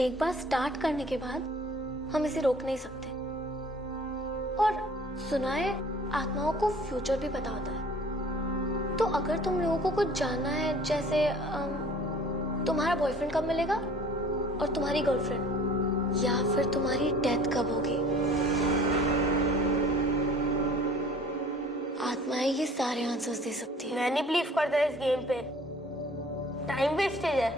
एक बार स्टार्ट करने के बाद हम इसे रोक नहीं सकते। और सुना है आत्माओं को फ्यूचर भी पता होता है। तो अगर तुम लोगों को कुछ जानना है, जैसे तुम्हारा बॉयफ्रेंड कब मिलेगा और तुम्हारी गर्लफ्रेंड, या फिर तुम्हारी डेथ कब होगी, आत्माएं ये सारे आंसर्स दे सकती है। मैं नहीं बिलीव करता इस गेम पे, टाइम वेस्टेज है।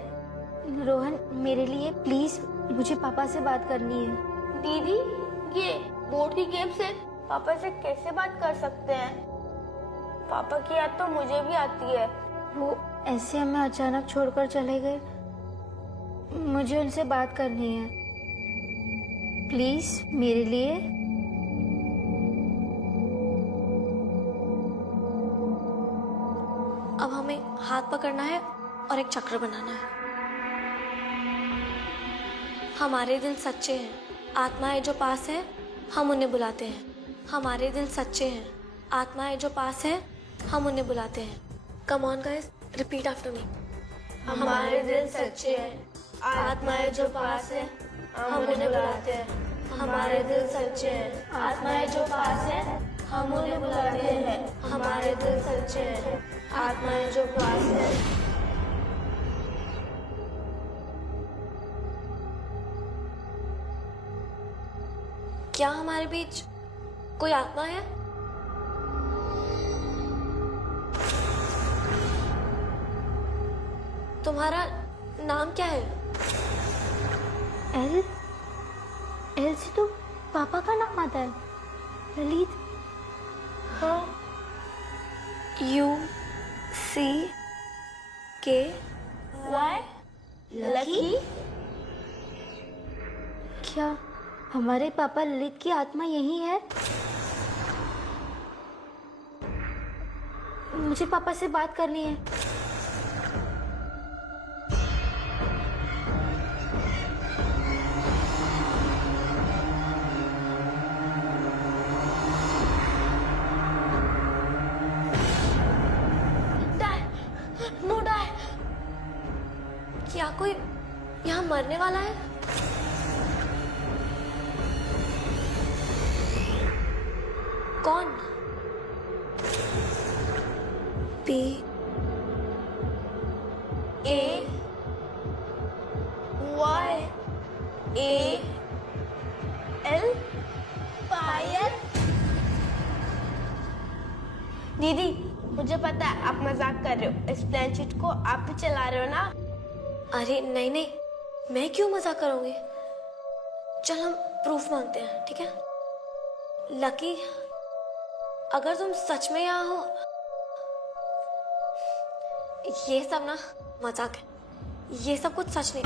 रोहन, मेरे लिए प्लीज, मुझे पापा से बात करनी है। दीदी, ये बोर्ड की गेम से पापा से कैसे बात कर सकते हैं? पापा की याद तो मुझे भी आती है। वो ऐसे हमें अचानक छोड़कर चले गए। मुझे उनसे बात करनी है, प्लीज मेरे लिए। अब हमें हाथ पकड़ना है और एक चक्र बनाना है। हमारे दिल सच्चे हैं, आत्माएं जो पास है हम उन्हें बुलाते हैं। हमारे दिल सच्चे हैं, आत्माएं जो पास है हम उन्हें बुलाते हैं। Come on guys, repeat after me. हमारे दिल सच्चे हैं, आत्माएं जो पास है हम उन्हें बुलाते हैं। हमारे दिल सच्चे हैं, आत्माएं जो पास है हम उन्हें बुलाते हैं। हमारे दिल सच्चे हैं, आत्माएं जो पास है। क्या हमारे बीच कोई आत्मा है? तुम्हारा नाम क्या है? एल एल से तो पापा का नाम आता है, ललित। हाँ, UCK वाई लकी। क्या हमारे पापा ललित की आत्मा यही है? मुझे पापा से बात करनी है। No die. क्या कोई यहाँ मरने वाला है? कौन? P A Y A L पायल। दीदी, मुझे पता है आप मजाक कर रहे हो। इस प्लेनशीट को आप भी चला रहे हो ना? अरे नहीं नहीं, मैं क्यों मजाक करूंगी। चल हम प्रूफ मांगते हैं, ठीक है? लकी, अगर तुम सच में यहाँ हो, ये सब ना मजाक है, ये सब कुछ सच नहीं।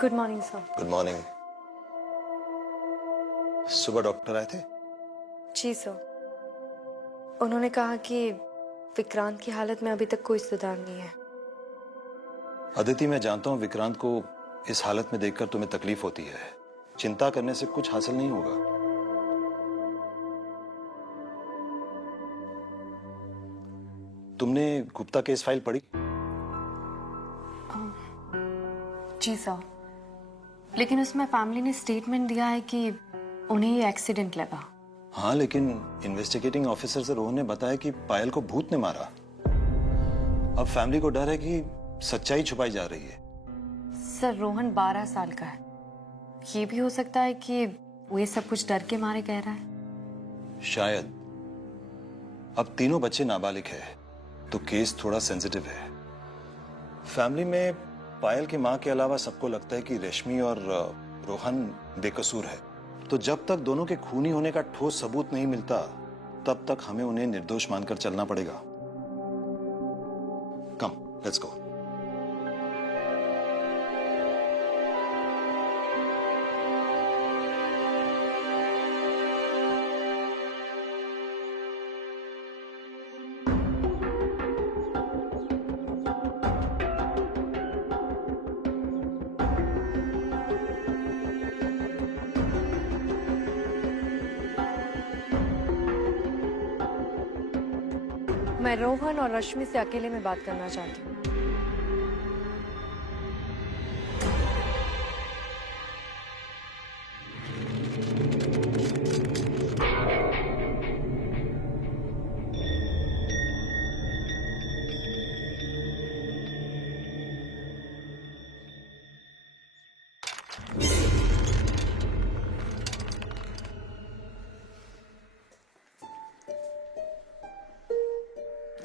Good morning sir. Good morning. सुबह डॉक्टर आए थे? जी सर, उन्होंने कहा कि विक्रांत की हालत में अभी तक कोई सुधार नहीं है। अदिति, मैं जानता हूं विक्रांत को इस हालत में देखकर तुम्हें तकलीफ होती है। चिंता करने से कुछ हासिल नहीं होगा। तुमने गुप्ता केस फाइल पढ़ी? जी सर, लेकिन उसमें फैमिली ने स्टेटमेंट दिया है कि उन्हें ये एक्सीडेंट लगा। हाँ, लेकिन इन्वेस्टिगेटिंग ऑफिसर से रोहन ने बताया कि पायल को भूत ने मारा। अब फैमिली को डर है कि सच्चाई छुपाई जा रही है। सर, रोहन 12 साल का है, ये भी हो सकता है कि वो ये सब कुछ डर के मारे कह रहा है। शायद। अब तीनों बच्चे नाबालिग हैं, तो केस थोड़ा सेंसिटिव है। फैमिली में पायल की माँ के अलावा सबको लगता है कि रेशमी और रोहन बेकसूर है। तो जब तक दोनों के खूनी होने का ठोस सबूत नहीं मिलता तब तक हमें उन्हें निर्दोष मानकर चलना पड़ेगा। कम, लेट्स गो। मैं रोहन और रश्मि से अकेले में बात करना चाहती हूँ।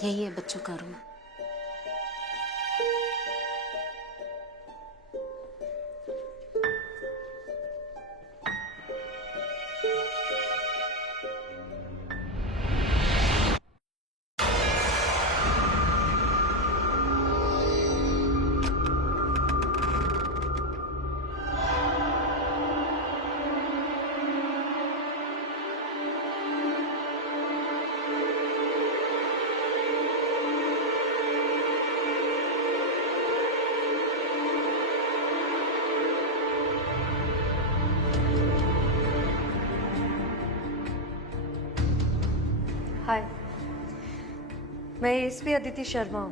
यही है बच्चों का रूम। हाय, मैं एसपी अदिति शर्मा हूँ।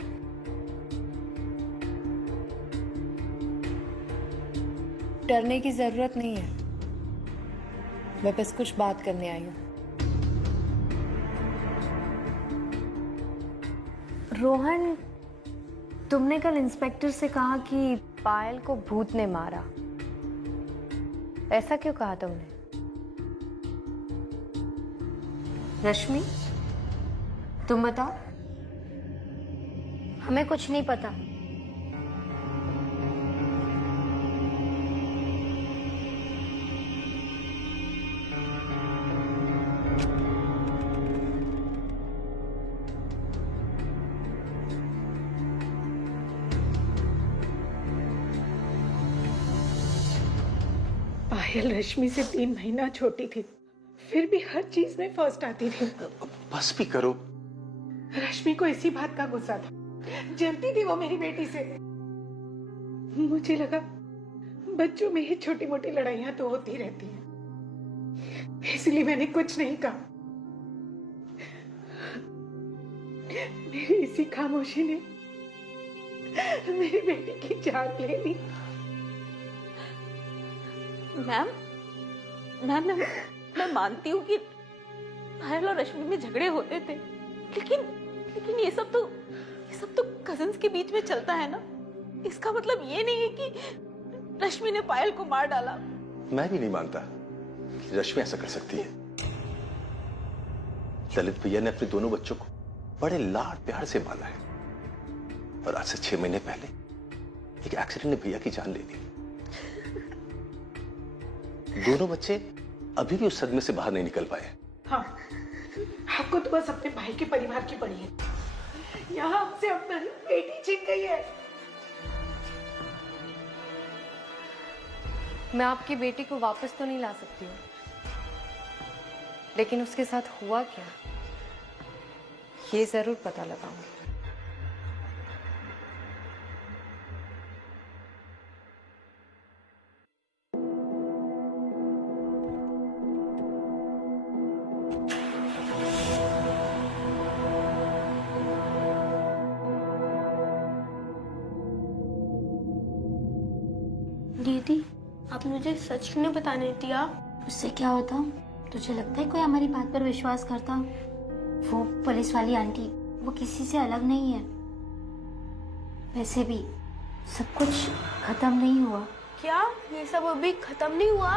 डरने की जरूरत नहीं है, मैं बस कुछ बात करने आई हूँ। रोहन, तुमने कल इंस्पेक्टर से कहा कि पायल को भूत ने मारा। ऐसा क्यों कहा तुमने? रश्मि, तुम बताओ। हमें कुछ नहीं पता। पायल रश्मि से 3 महीना छोटी थी, फिर भी हर चीज में फर्स्ट आती थी। बस भी करो। रश्मि को इसी बात का गुस्सा था, जलती थी वो मेरी बेटी से। मुझे लगा बच्चों में ही छोटी मोटी लड़ाइयां तो होती रहती हैं, इसलिए मैंने कुछ नहीं कहा। मेरी इसी खामोशी ने मेरी बेटी की जान ले ली। मैम मैं मानती हूँ कि पायल और रश्मि में झगड़े होते थे, लेकिन ये सब तो कजिन्स के बीच में चलता है ना। इसका मतलब ये नहीं है कि रश्मि ने पायल को मार डाला। मैं भी नहीं मानता कि रश्मि ऐसा कर सकती है। ललित भैया ने अपने दोनों बच्चों को बड़े लाड प्यार से पाला है, और आज से 6 महीने पहले एक एक्सीडेंट ने भैया की जान ले ली। दोनों बच्चे अभी भी उस सदमे से बाहर नहीं निकल पाए। हाँ, आपको तो बस अपने भाई के परिवार की पड़ी है। यहाँ हमसे अपना बेटी छीन गई है। मैं आपकी बेटी को वापस तो नहीं ला सकती हूँ, लेकिन उसके साथ हुआ क्या ये जरूर पता लगाऊंगी। दीदी, आप मुझे सच क्यों नहीं बताने दिया? उससे क्या होता? तुझे लगता है कोई हमारी बात पर विश्वास करता? वो पुलिस वाली आंटी, वो किसी से अलग नहीं है। वैसे भी सब कुछ खत्म नहीं हुआ। क्या ये सब अभी खत्म नहीं हुआ?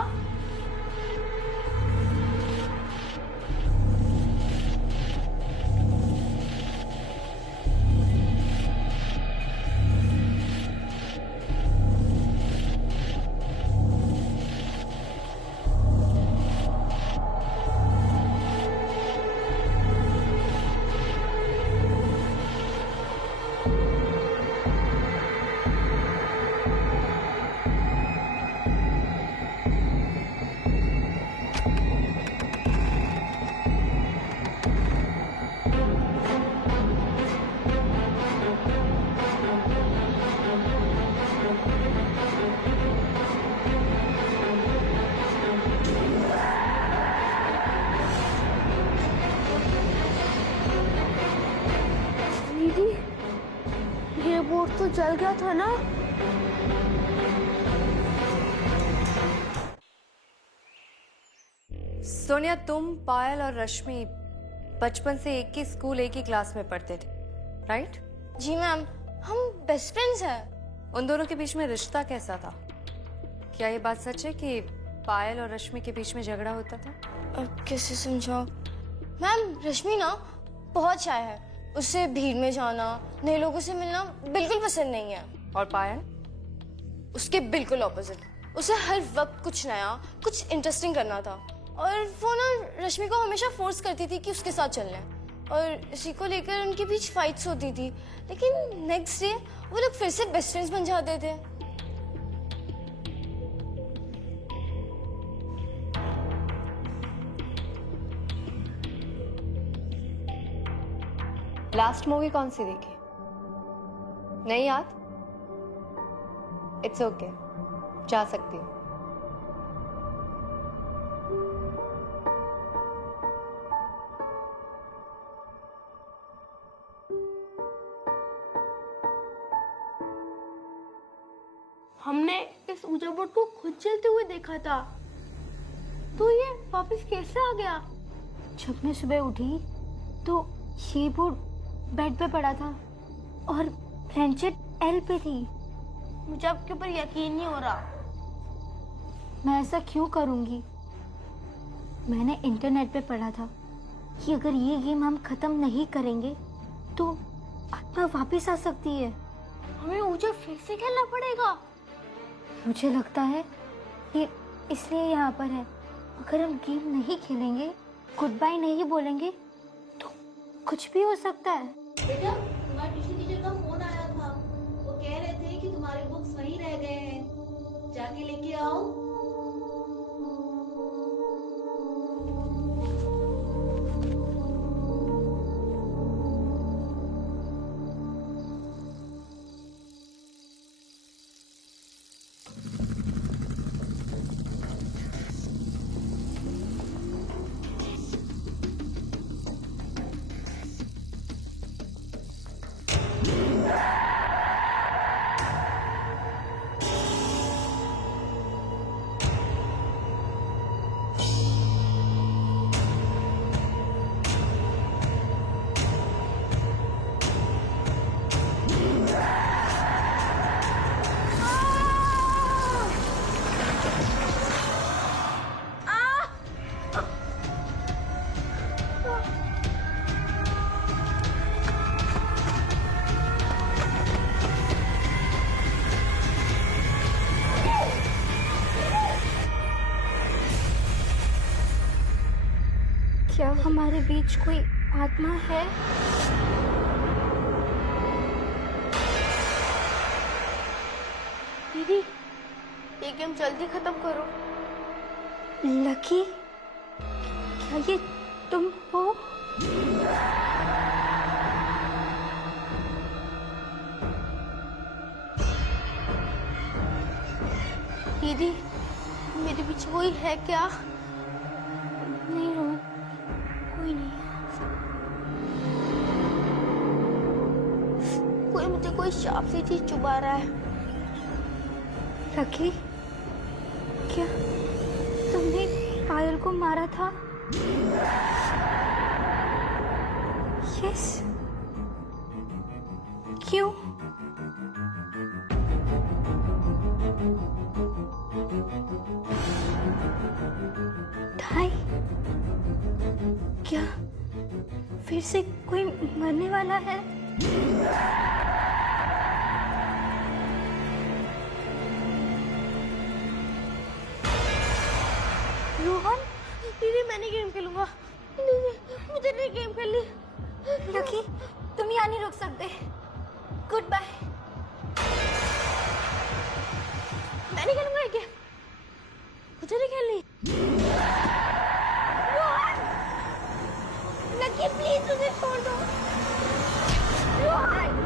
तो जल गया था ना। सोनिया, तुम, पायल और रश्मि बचपन से एक ही स्कूल, एक ही क्लास में पढ़ते थे, राइट? जी मैम, हम बेस्ट फ्रेंड्स हैं। उन दोनों के बीच में रिश्ता कैसा था? क्या ये बात सच है कि पायल और रश्मि के बीच में झगड़ा होता था? अब कैसे समझाओ मैम, रश्मि ना बहुत शाय है। उसे भीड़ में जाना, नए लोगों से मिलना बिल्कुल पसंद नहीं है। और पायल? उसके बिल्कुल ऑपोजिट। उसे हर वक्त कुछ नया, कुछ इंटरेस्टिंग करना था। और वो ना रश्मि को हमेशा फोर्स करती थी कि उसके साथ चलना है, और इसी को लेकर उनके बीच फाइट्स होती थी। लेकिन नेक्स्ट डे वो लोग फिर से बेस्ट फ्रेंड्स बन जाते थे। लास्ट मूवी कौन सी देखी? नहीं याद? इट्स ओके, जा सकती हूँ। हमने इस ऊर्जा बोर्ड को खुद चलते हुए देखा था, तो ये वापस कैसे आ गया? जब मैं सुबह उठी तो ये बोर्ड बेड पे पड़ा था और ब्लैंकेट एल पे थी। मुझे आपके ऊपर यकीन नहीं हो रहा। मैं ऐसा क्यों करूंगी? मैंने इंटरनेट पे पढ़ा था कि अगर ये गेम हम खत्म नहीं करेंगे तो आत्मा वापस आ सकती है। हमें ऊर्जा फिर से खेलना पड़ेगा। मुझे लगता है कि इसलिए यहाँ पर है। अगर हम गेम नहीं खेलेंगे, गुड बाय नहीं बोलेंगे तो कुछ भी हो सकता है। बेटा, तुम्हारे ट्यूशन टीचर का फोन आया था। वो कह रहे थे कि तुम्हारे बुक्स वहीं रह गए हैं, जाके लेके आओ। क्या हमारे बीच कोई आत्मा है? दीदी, ये गेम जल्दी खत्म करो। लकी, क्या ये तुम हो? दीदी, मेरे पीछे कोई है क्या? नहीं रोहन, कोई नहीं। कोई मुझे कोई शाप सी चीज चुभा रहा है। लकी, क्या तुमने पायल को मारा था? यस। क्यों? ढाई? क्या फिर से कोई मरने वाला है? रोहन, दीदी मैं नहीं गेम खेलूंगा। दीदी, मुझे नहीं गेम खेलनी। लकी, तुम यहाँ नहीं रुक सकते। Goodbye. मैं नहीं खेलूंगा ये गेम। मुझे नहीं खेलनी। लकी प्लीज मुझे छोड़ दो। रोहन!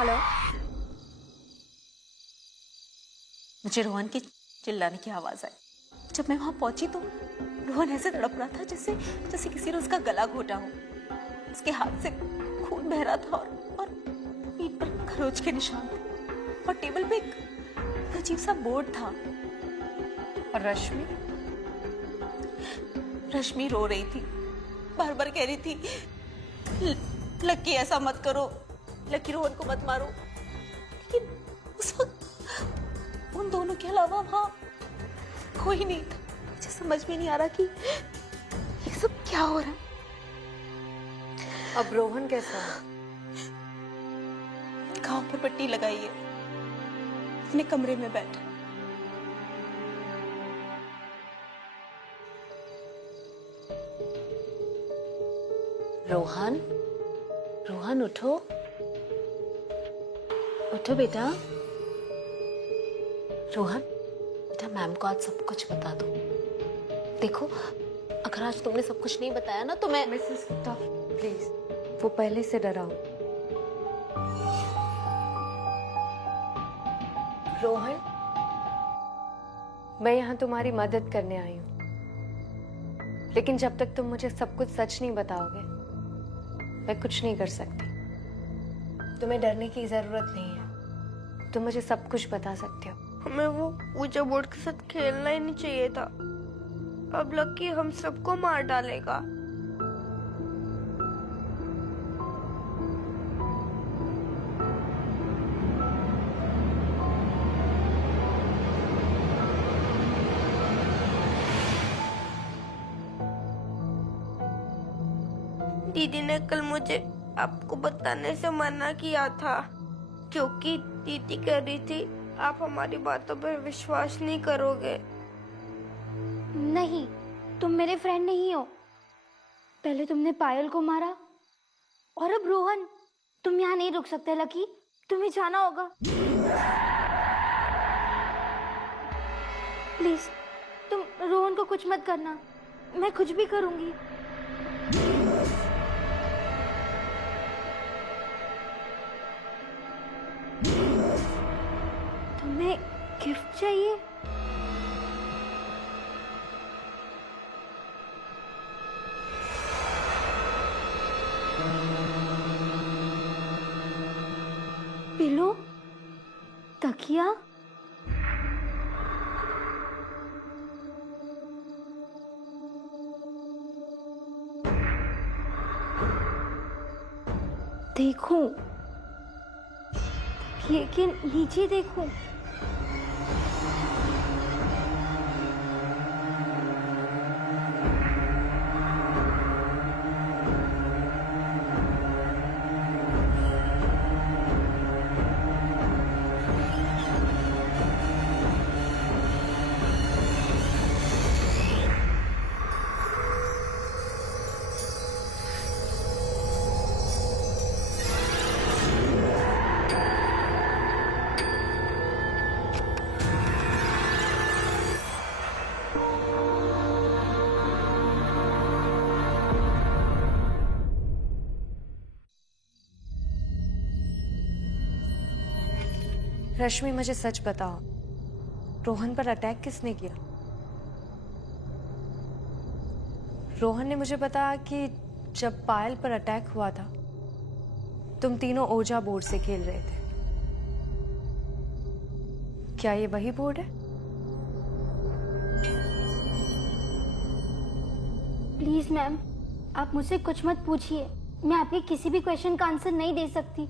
हेलो। मुझे रोहन की चिल्लाने की आवाज आई। जब मैं वहां पहुंची तो रोहन ऐसे तड़प रहा था जैसे जैसे किसी ने उसका गला घोटा हो। उसके हाथ से खून बह रहा था और पीठ पर खरोच के निशान थे और टेबल पे एक अजीब सा बोर्ड था। और रश्मि रो रही थी, बार बार कह रही थी लकी ऐसा मत करो, लकी रोहन को मत मारो। लेकिन उस वक्त उन दोनों के अलावा वहां कोई नहीं था। मुझे समझ में नहीं आ रहा कि ये सब क्या हो रहा है। अब रोहन कैसा है? घाव पर पट्टी लगाई है, अपने कमरे में बैठा। रोहन, रोहन उठो, उठो बेटा। रोहन बेटा, मैम को आज सब कुछ बता दो। देखो, अगर आज तुमने सब कुछ नहीं बताया ना तो मैं मिसेस गुप्ता प्लीज, वो पहले से डरा हो। रोहन, मैं यहाँ तुम्हारी मदद करने आई हूँ, लेकिन जब तक तुम मुझे सब कुछ सच नहीं बताओगे मैं कुछ नहीं कर सकती। तुम्हें डरने की जरूरत नहीं है, तुम मुझे सब कुछ बता सकते हो। हमें वो ऊंचा बोर्ड के साथ खेलना ही नहीं चाहिए था। अब लकी हम सबको मार डालेगा। दीदी ने कल मुझे आपको बताने से मना किया था, क्योंकि दीदी कह रही थी आप हमारी बातों पर विश्वास नहीं करोगे। नहीं, तुम मेरे फ्रेंड नहीं हो। पहले तुमने पायल को मारा और अब रोहन। तुम यहाँ नहीं रुक सकते लकी, तुम्हें जाना होगा। प्लीज तुम रोहन को कुछ मत करना, मैं कुछ भी करूंगी। तुम्हें गिफ्ट चाहिए? पिलो, तकिया, देखो तकिए के नीचे देखो। रश्मि, मुझे सच बताओ, रोहन पर अटैक किसने किया? रोहन ने मुझे बताया कि जब पायल पर अटैक हुआ था तुम तीनों ओजा बोर्ड से खेल रहे थे। क्या ये वही बोर्ड है? प्लीज मैम, आप मुझसे कुछ मत पूछिए। मैं आपके किसी भी क्वेश्चन का आंसर नहीं दे सकती।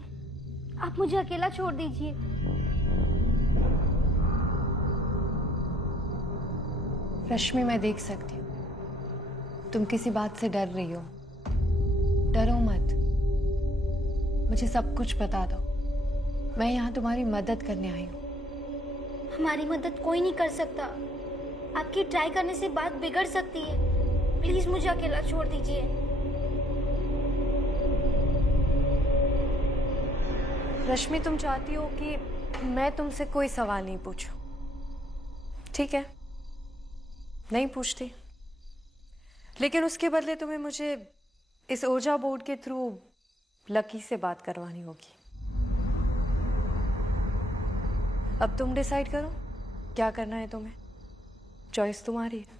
आप मुझे अकेला छोड़ दीजिए। रश्मि, मैं देख सकती हूँ तुम किसी बात से डर रही हो। डरो मत, मुझे सब कुछ बता दो। मैं यहाँ तुम्हारी मदद करने आई हूँ। हमारी मदद कोई नहीं कर सकता। आपकी ट्राई करने से बात बिगड़ सकती है। प्लीज मुझे अकेला छोड़ दीजिए। रश्मि, तुम चाहती हो कि मैं तुमसे कोई सवाल नहीं पूछूं, ठीक है? नहीं पूछती, लेकिन उसके बदले तुम्हें मुझे इस ओजा बोर्ड के थ्रू लकी से बात करवानी होगी। अब तुम डिसाइड करो क्या करना है तुम्हें। चॉइस तुम्हारी है।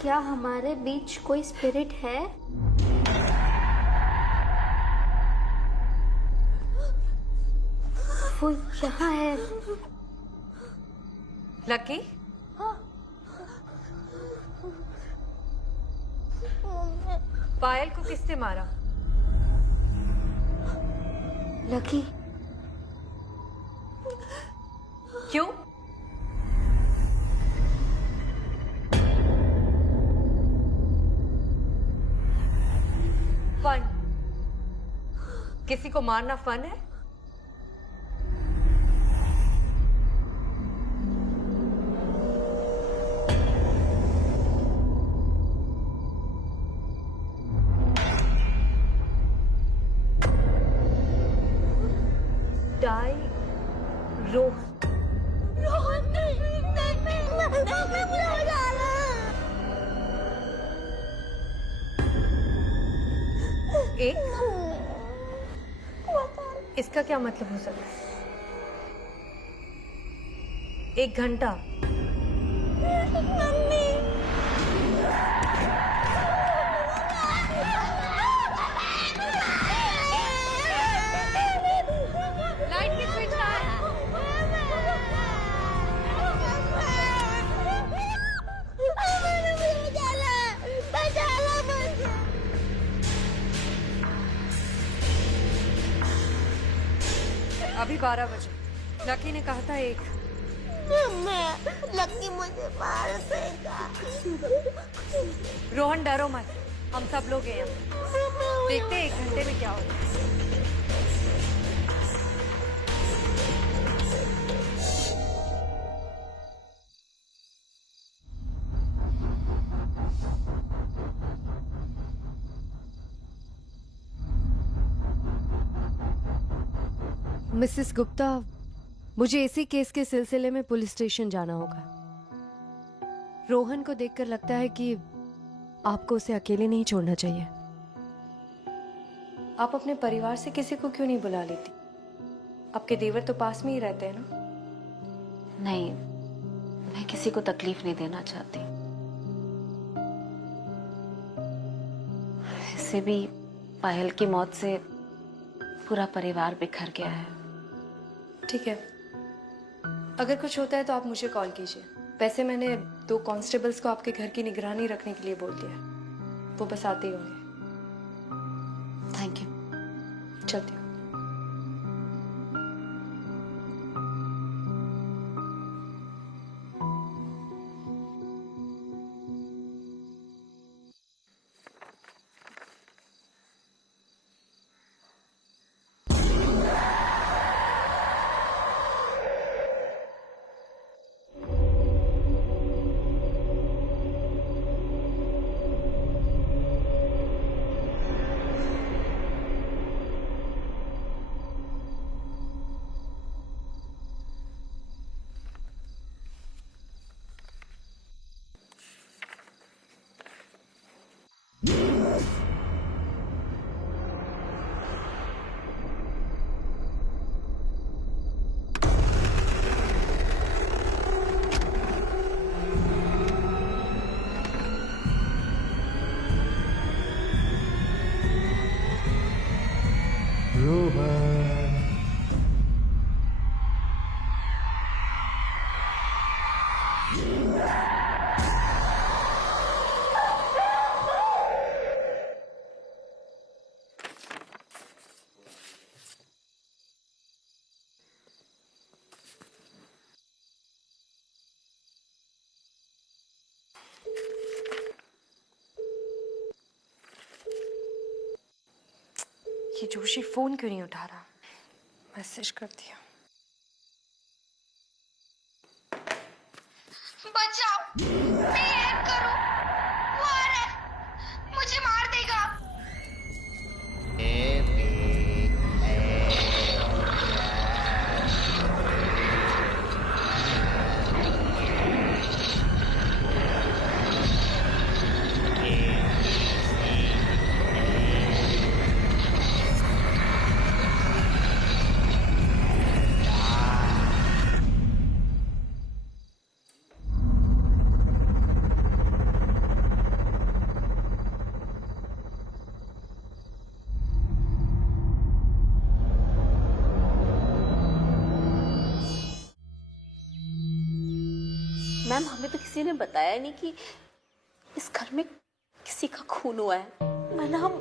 क्या हमारे बीच कोई स्पिरिट है? वो यहाँ है। लकी, पायल को किसने मारा? लकी, क्यों? फन। किसी को मारना फन है? डाई रोहन एक इसका क्या मतलब हो सकता है? 1 घंटा? लाइट की स्विच कहाँ है? अभी 12 बजे। लकी ने कहा था 1। लकी मुझे मार देगा। रोहन डरो मत, हम सब लोग हैं यहाँ। देखते हैं 1 घंटे में क्या होगा। मिसेस गुप्ता, मुझे इसी केस के सिलसिले में पुलिस स्टेशन जाना होगा। रोहन को देखकर लगता है कि आपको उसे अकेले नहीं छोड़ना चाहिए। आप अपने परिवार से किसी को क्यों नहीं बुला लेती? आपके देवर तो पास में ही रहते हैं ना? नहीं, मैं किसी को तकलीफ नहीं देना चाहती। इससे भी पायल की मौत से पूरा परिवार बिखर गया है। ठीक है, अगर कुछ होता है तो आप मुझे कॉल कीजिए। वैसे मैंने 2 कांस्टेबल्स को आपके घर की निगरानी रखने के लिए बोल दिया। वो बस आते ही होंगे। Thank you. चलती हूँ। ये जोशी फोन क्यों नहीं उठा रहा? मैसेज कर दिया। बचाओ, मैं हेल्प करूं। वो आ रहा है, मुझे मार देगा। मैम हमें तो किसी ने बताया नहीं कि इस घर में किसी का खून हुआ है, वरना हम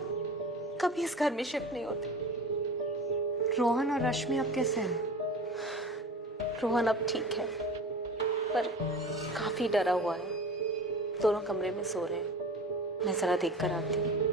कभी इस घर में शिफ्ट नहीं होते। रोहन और रश्मि अब कैसे हैं? रोहन अब ठीक है, पर काफी डरा हुआ है। दोनों कमरे में सो रहे हैं। मैं जरा देख कर आती हूँ।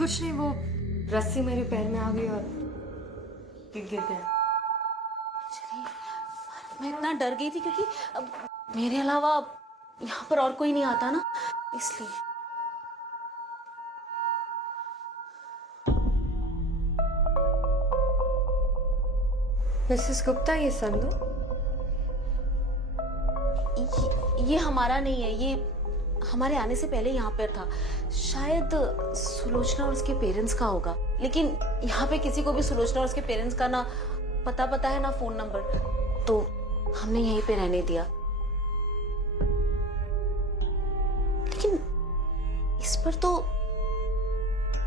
कुछ नहीं, वो रस्सी मेरे पैर में आ गई और गिर गया। मैं इतना डर गई थी क्योंकि अब मेरे अलावा यहाँ पर और कोई नहीं आता ना, इसलिए। मिसेस गुप्ता, ये संदूक ये हमारा नहीं है, ये हमारे आने से पहले यहाँ पर था। शायद सुलोचना और उसके पेरेंट्स का होगा, लेकिन यहाँ पे किसी को भी सुलोचना और उसके पेरेंट्स का ना पता है ना फोन नंबर, तो हमने यहीं पे रहने दिया। लेकिन इस पर तो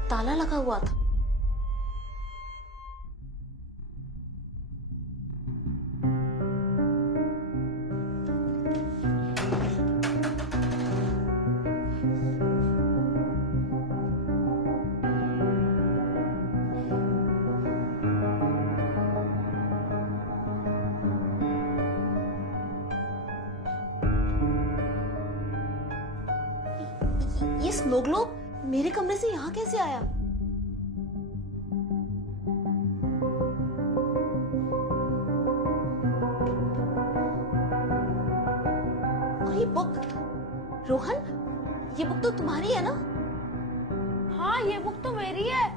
ताला लगा हुआ था। ये स्नो ग्लोब मेरे कमरे से यहाँ कैसे आया? और ये बुक, रोहन, ये बुक तो तुम्हारी है ना? हाँ, ये बुक तो मेरी है।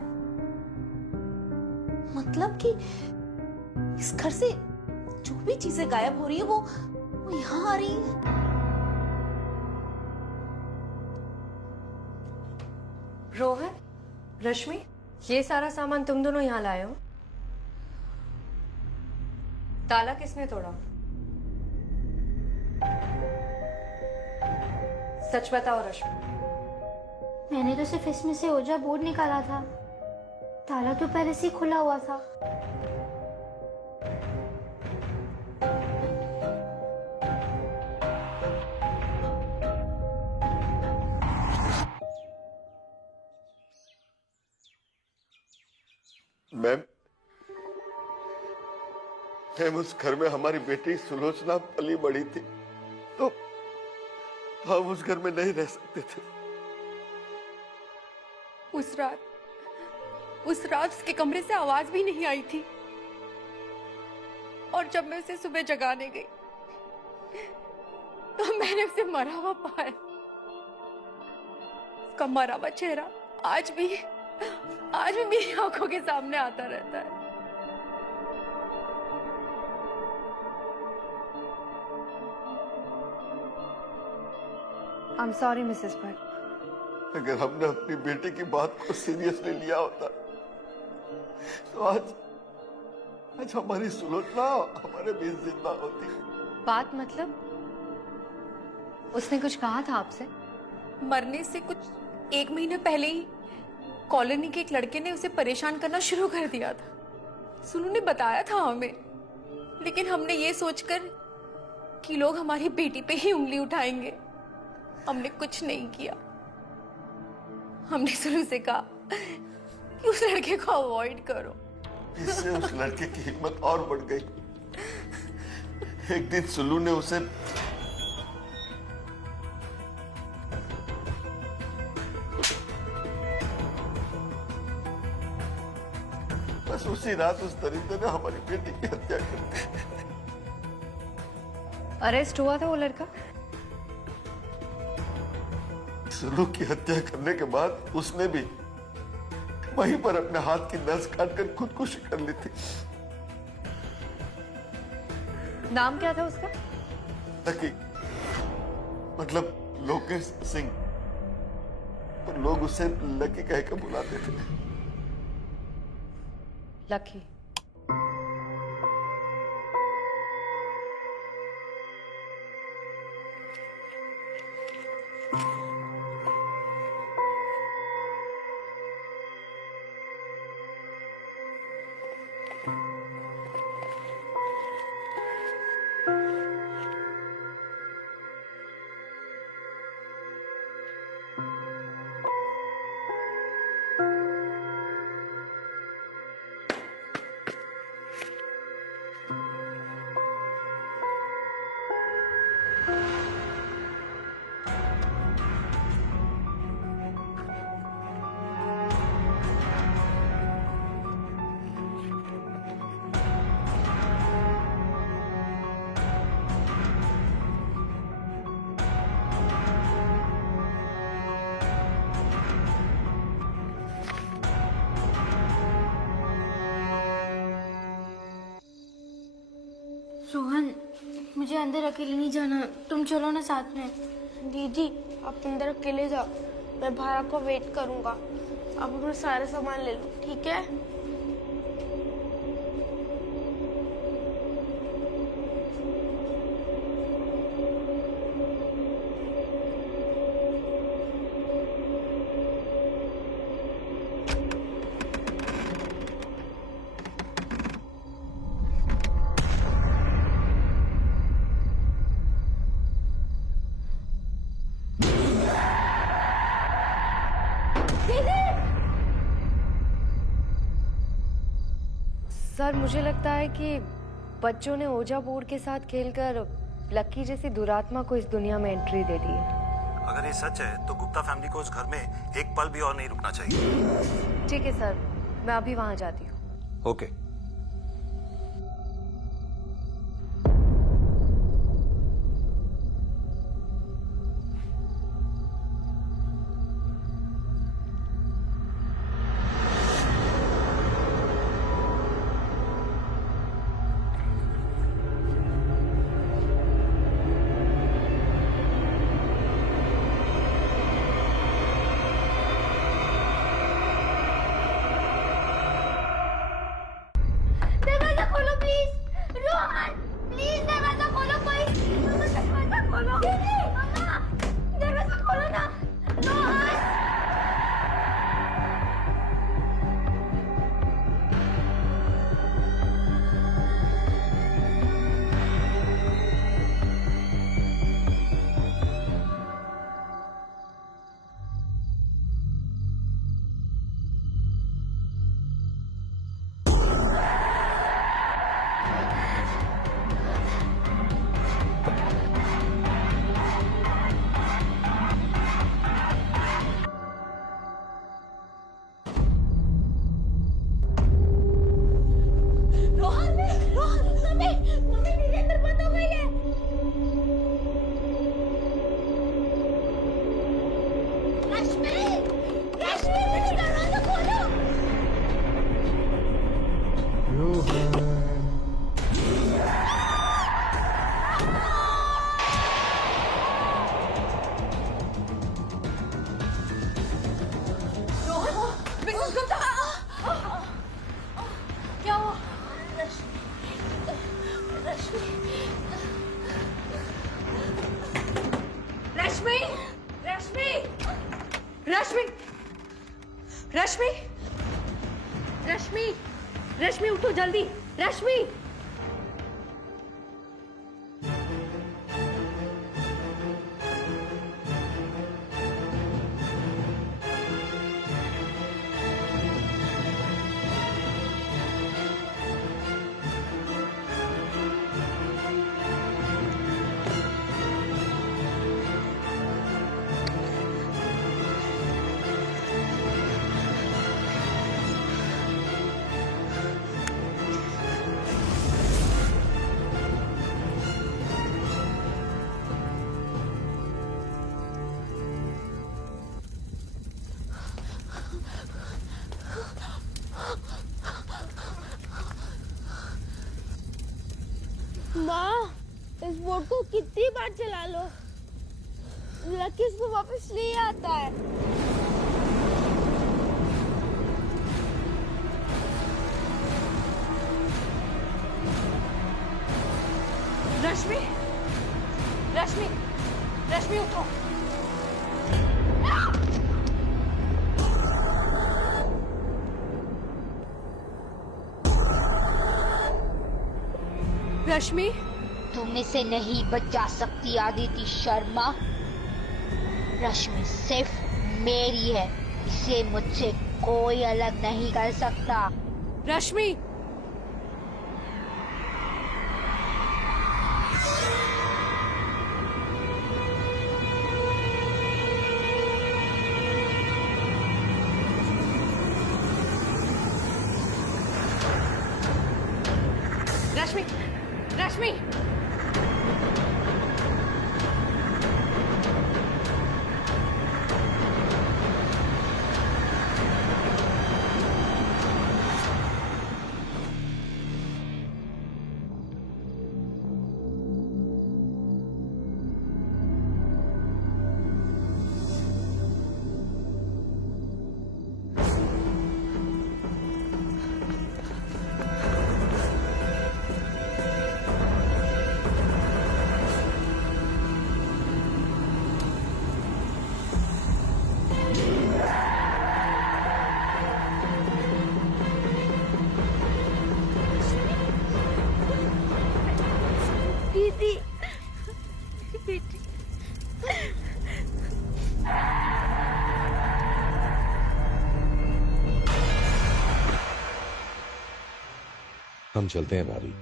मतलब कि इस घर से जो भी चीजें गायब हो रही है वो यहाँ आ रही है। रोहन, रश्मि, ये सारा सामान तुम दोनों यहाँ लाए हो? ताला किसने तोड़ा? सच बताओ रश्मि। मैंने तो सिर्फ इसमें से ओजा बोर्ड निकाला था, ताला तो पहले से ही खुला हुआ था। हम उस घर में हमारी बेटी सुलोचना पली बड़ी थी तो हम उस घर में नहीं रह सकते थे। उस रात उसके कमरे से आवाज भी नहीं आई थी, और जब मैं उसे सुबह जगाने गई तो मैंने उसे मरा हुआ पाया। उसका मरा हुआ चेहरा आज भी मेरी आंखों के सामने आता रहता है। I'm sorry, Mrs. Bhatt. अगर हमने अपनी बेटी की बात को सीरियसली लिया होता तो आज हमारी सुलोचना हमारे बीच जिंदा होती। बात मतलब? उसने कुछ कहा था आपसे? मरने से कुछ 1 महीने पहले ही कॉलोनी के एक लड़के ने उसे परेशान करना शुरू कर दिया था। सुलू ने बताया था हमें, लेकिन हमने ये सोचकर कि लोग हमारी बेटी पे ही उंगली उठाएंगे, हमने कुछ नहीं किया। हमने सुलू से कहा कि उस लड़के को अवॉइड करो। इससे उस लड़के की हिम्मत और बढ़ गई। एक दिन सुलू ने उसे बस उसी रात उस दरिंदे ने हमारी बेटी की हत्या कर दी। अरेस्ट हुआ था वो लड़का? सुलू की हत्या करने के बाद उसने भी वहीं पर अपने हाथ की नस काटकर खुदकुशी कर ली थी। नाम क्या था उसका? लकी, मतलब लोकेश सिंह, और लोग उसे लकी कह के बुलाते थे। लकी। रोहन, मुझे अंदर अकेले नहीं जाना, तुम चलो ना साथ में। दीदी आप अंदर अकेले जाओ, मैं बाहर आपको वेट करूंगा। आप अपना सारा सामान ले लो, ठीक है? सर, मुझे लगता है कि बच्चों ने ओजा बोर्ड के साथ खेलकर लकी जैसी दुरात्मा को इस दुनिया में एंट्री दे दी है। अगर ये सच है तो गुप्ता फैमिली को उस घर में एक पल भी और नहीं रुकना चाहिए। ठीक है सर, मैं अभी वहां जाती हूँ। ओके। मम्मी दीदी अंदर बंद हो गई है। रश्मि, रश्मि मेरे दरवाजा खोलो। मिसेस गुप्ता, क्या हुआ? रश्मि, रश्मि, रश्मि, रश्मि, रश्मि, रश्मि उठो जल्दी, रश्मि। माँ, इस बोर्ड को कितनी बार चला लो, लकी इसको वापस नहीं आता है। रश्मि, रश्मि, रश्मि उठो। रश्मि, तुम इसे नहीं बचा सकती आदिति शर्मा। रश्मि सिर्फ मेरी है, इसे मुझसे कोई अलग नहीं कर सकता। रश्मि, रश्मि, रश्मि, दीदी, बेटी, हम चलते हैं भाभी,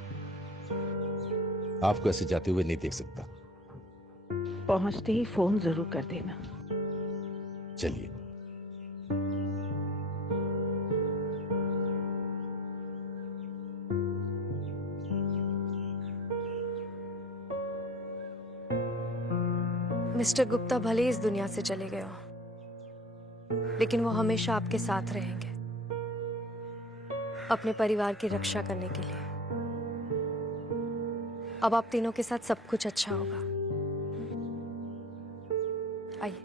आपको ऐसे जाते हुए नहीं देख सकता। पहुंचते ही फोन जरूर कर देना। चलिए। मिस्टर गुप्ता भले इस दुनिया से चले गए हो, लेकिन वो हमेशा आपके साथ रहेंगे, अपने परिवार की रक्षा करने के लिए। अब आप तीनों के साथ सब कुछ अच्छा होगा। आइए।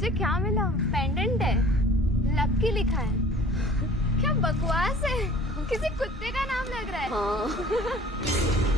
मुझे क्या मिला? पेंडेंट है, लक्की लिखा है। क्या बकवास है, किसी कुत्ते का नाम लग रहा है। हाँ।